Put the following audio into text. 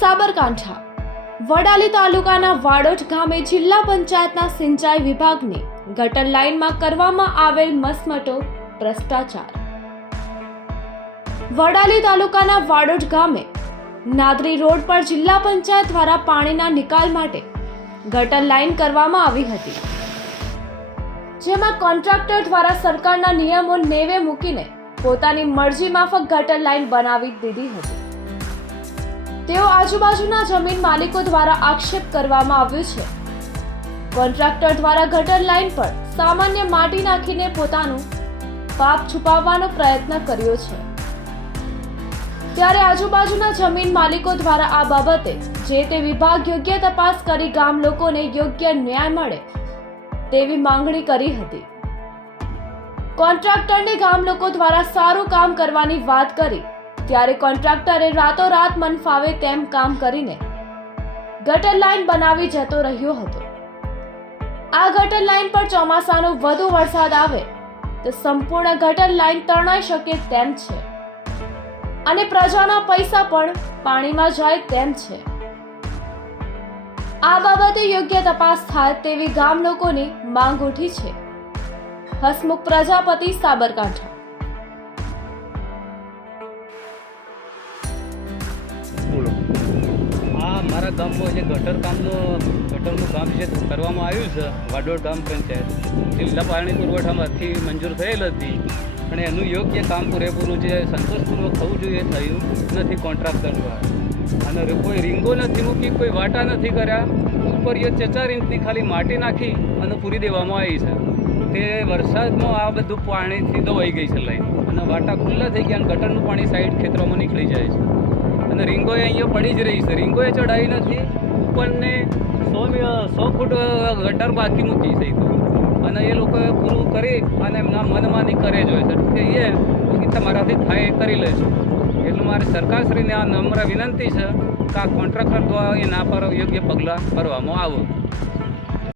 સાબરકાંઠા. વડાલી તાલુકાના વાડોટ ગામે જિલ્લા પંચાયતના સિંચાઈ વિભાગને ગટર લાઇનમાં કરવામાં આવેલ મસમટો ભ્રષ્ટાચાર. વડાલી તાલુકાના વાડોટ ગામે નાદરી રોડ પર જિલ્લા પંચાયત દ્વારા પાણીના નિકાલ માટે ગટર લાઇન કરવામાં આવી હતી. જેમાં કોન્ટ્રાક્ટર દ્વારા સરકારના નિયમો નેવે મૂકીને પોતાની મરજી માફક ગટર લાઇન બનાવી દીધી હતી. તેઓ આજુબાજુના જમીન માલિકો દ્વારા આક્ષેપ કરવામાં આવ્યો છે. કોન્ટ્રાક્ટર દ્વારા ગટર લાઇન પર સામાન્ય માટી નાખીને પોતાનું પાપ છુપાવવાનો પ્રયત્ન કર્યો છે. ત્યારે આજુબાજુના જમીન માલિકો દ્વારા આ બાબતે જે તે વિભાગ યોગ્ય તપાસ કરી ગામ લોકોને યોગ્ય ન્યાય મળે તેવી માંગણી કરી હતી. કોન્ટ્રાક્ટરને ગામ લોકો દ્વારા સારું કામ કરવાની વાત કરી ત્યારે કોન્ટ્રાક્ટરે રાતોરાત મન ફાવે તેમ કામ કરીને ગટર લાઇન બનાવી જતો રહ્યો હતો. આ ગટર લાઇન પર ચોમાસાનો વધુ વરસાદ આવે તો સંપૂર્ણ ગટર લાઇન તણાઈ શકે તેમ છે. અને પ્રજાના પૈસા પણ પાણીમાં જાય તેમ છે. આ બાબતે યોગ્ય તપાસ થાય તેવી ગામ લોકોની માંગ ઉઠી છે. હસમુખ પ્રજાપતિ સાબરકાંઠા. મારા ગામમાં જે ગટર કામનું, ગટરનું કામ જે કરવામાં આવ્યું છે વાડોડ ગામ પંચાયત, જિલ્લા પાણી પુરવઠામાંથી મંજૂર થયેલ હતી. પણ એનું યોગ્ય કામ પૂરેપૂરું જે સંતોષપૂર્વક થવું જોઈએ થયું નથી કોન્ટ્રાક્ટર દ્વારા અને કોઈ રીંગો નથી મૂકી, કોઈ વાટા નથી કર્યા, ઉપર એ ચચાર ઇંચની ખાલી માટી નાખી અને પૂરી દેવામાં આવી છે. તે વરસાદમાં આ બધું પાણીથી દવાઈ ગઈ છે લાઈન અને વાટા ખુલ્લા થઈ ગયા અને ગટરનું પાણી સાઈડ ખેતરોમાં નીકળી જાય છે. અને રીંગોએ અહીંયા પડી જ રહી છે. રીંગોએ ચડાવી નથી, ઉપરને સો સો ફૂટ ગટર બાકી મૂકી છે અને એ લોકોએ પૂરું કરી અને એમના મનમાની કરે જ હોય છે. કે એ તમારાથી થાય એ કરી લેજો. એટલે મારે સરકારશ્રીને આ નમ્ર વિનંતી છે કે આ કોન્ટ્રાક્ટર દ્વારા એના પર યોગ્ય પગલાં ભરવામાં આવે.